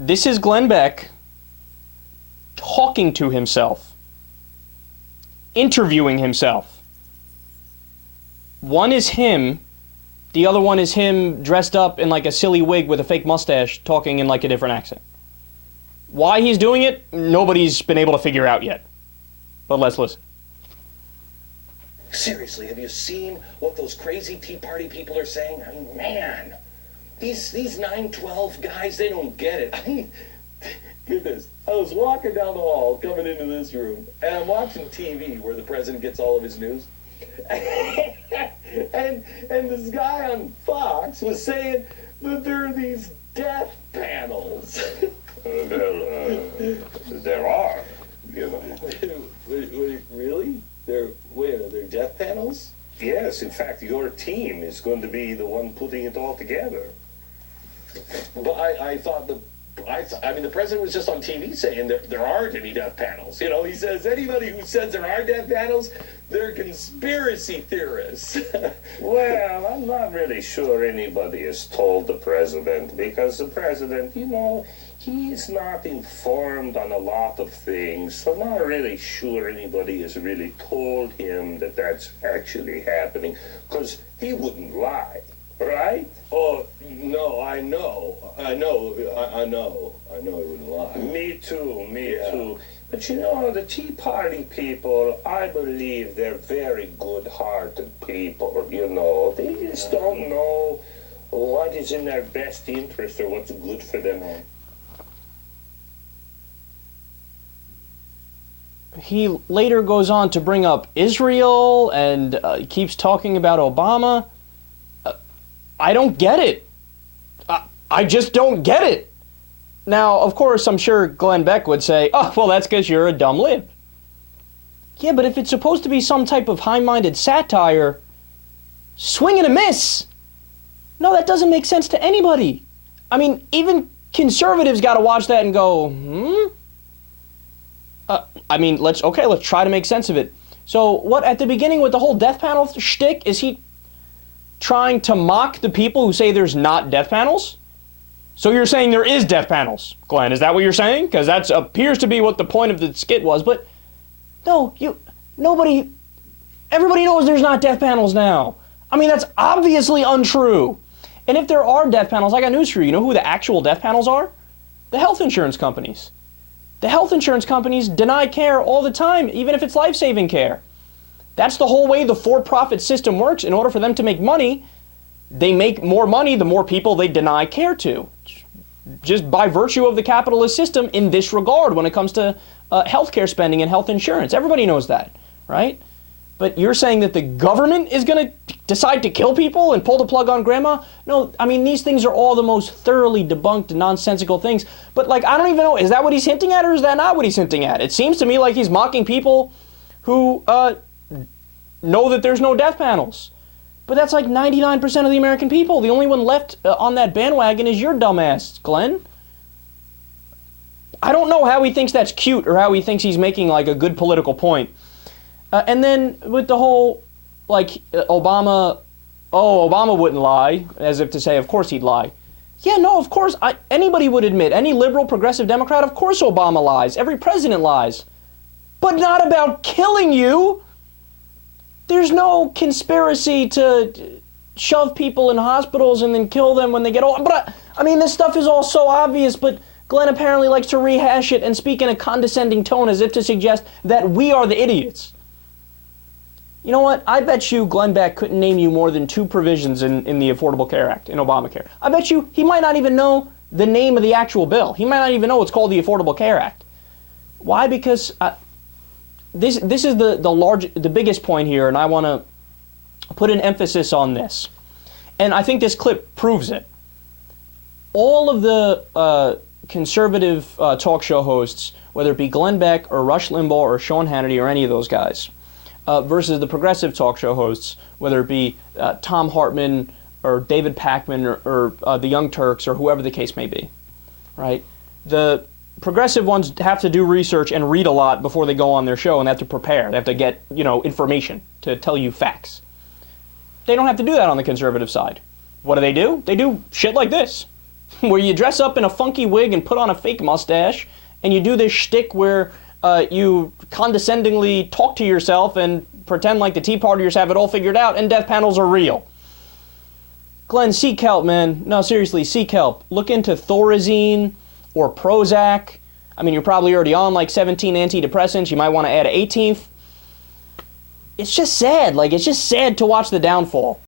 This is Glenn Beck talking to himself, interviewing himself. One is him, the other one is him dressed up in like a silly wig with a fake mustache talking in like a different accent. Why he's doing it, nobody's been able to figure out yet. But let's listen. Seriously, have you seen what those crazy Tea Party people are saying? I mean, man, these 9/12 guys, they don't get it. I mean, get this. I was walking down the hall, coming into this room, and I'm watching TV where the president gets all of his news. and this guy on Fox was saying that there are these death panels. There are, you know. Wait, really? Where are there death panels? Yes, in fact, your team is going to be the one putting it all together. But I thought the president was just on TV saying there aren't any death panels. You know, he says anybody who says there are death panels, they're conspiracy theorists. Well, I'm not really sure anybody has told the president, because the president, you know, he's not informed on a lot of things, so I'm not really sure anybody has really told him that that's actually happening, because he wouldn't lie, right? Oh, no, I know he wouldn't lie. Me too. But you know, the Tea Party people, I believe they're very good-hearted people, you know. They just don't know what is in their best interest or what's good for them. He later goes on to bring up Israel and keeps talking about Obama. I don't get it. I just don't get it. Now, of course, I'm sure Glenn Beck would say, oh, well, that's because you're a dumb lib. Yeah, but if it's supposed to be some type of high-minded satire, swing and a miss. No, that doesn't make sense to anybody. I mean, even conservatives got to watch that and go, let's try to make sense of it. So what, at the beginning with the whole death panel shtick, is he trying to mock the people who say there's not death panels? So you're saying there is death panels, Glenn, is that what you're saying? Because that appears to be what the point of the skit was, but no, everybody knows there's not death panels now. I mean, that's obviously untrue. And if there are death panels, I got news for you. You know who the actual death panels are? The health insurance companies. The health insurance companies deny care all the time, even if it's life-saving care. That's the whole way the for-profit system works. In order for them to make money, they make more money the more people they deny care to. Just by virtue of the capitalist system in this regard when it comes to healthcare spending and health insurance. Everybody knows that, right? But you're saying that the government is going to decide to kill people and pull the plug on grandma? No, I mean, these things are all the most thoroughly debunked, nonsensical things. But, like, I don't even know, is that what he's hinting at or is that not what he's hinting at? It seems to me like he's mocking people who know that there's no death panels. But that's like 99% of the American people. The only one left on that bandwagon is your dumbass, Glenn. I don't know how he thinks that's cute or how he thinks he's making like a good political point. And then with the whole, like, Obama wouldn't lie, as if to say, of course he'd lie. Yeah, no, of course, anybody would admit, any liberal, progressive Democrat, of course Obama lies. Every president lies. But not about killing you. There's no conspiracy to shove people in hospitals and then kill them when they get old. But, I mean, this stuff is all so obvious, but Glenn apparently likes to rehash it and speak in a condescending tone as if to suggest that we are the idiots. You know what? I bet you Glenn Beck couldn't name you more than 2 provisions in the Affordable Care Act, in Obamacare. I bet you he might not even know the name of the actual bill. He might not even know it's called the Affordable Care Act. Why? Because this is the biggest point here, and I want to put an emphasis on this. And I think this clip proves it. All of the conservative talk show hosts, whether it be Glenn Beck or Rush Limbaugh or Sean Hannity or any of those guys, versus the progressive talk show hosts, whether it be Tom Hartman or David Pakman or the Young Turks or whoever the case may be, right? The progressive ones have to do research and read a lot before they go on their show, and they have to prepare. They have to get, information to tell you facts. They don't have to do that on the conservative side. What do? They do shit like this. where you dress up in a funky wig and put on a fake mustache, and you do this shtick where you condescendingly talk to yourself and pretend like the Tea Partiers have it all figured out, and death panels are real. Glenn, seek help, man. No, seriously, seek help. Look into Thorazine or Prozac. I mean, you're probably already on like 17 antidepressants. You might want to add an 18th. It's just sad. Like, it's just sad to watch the downfall.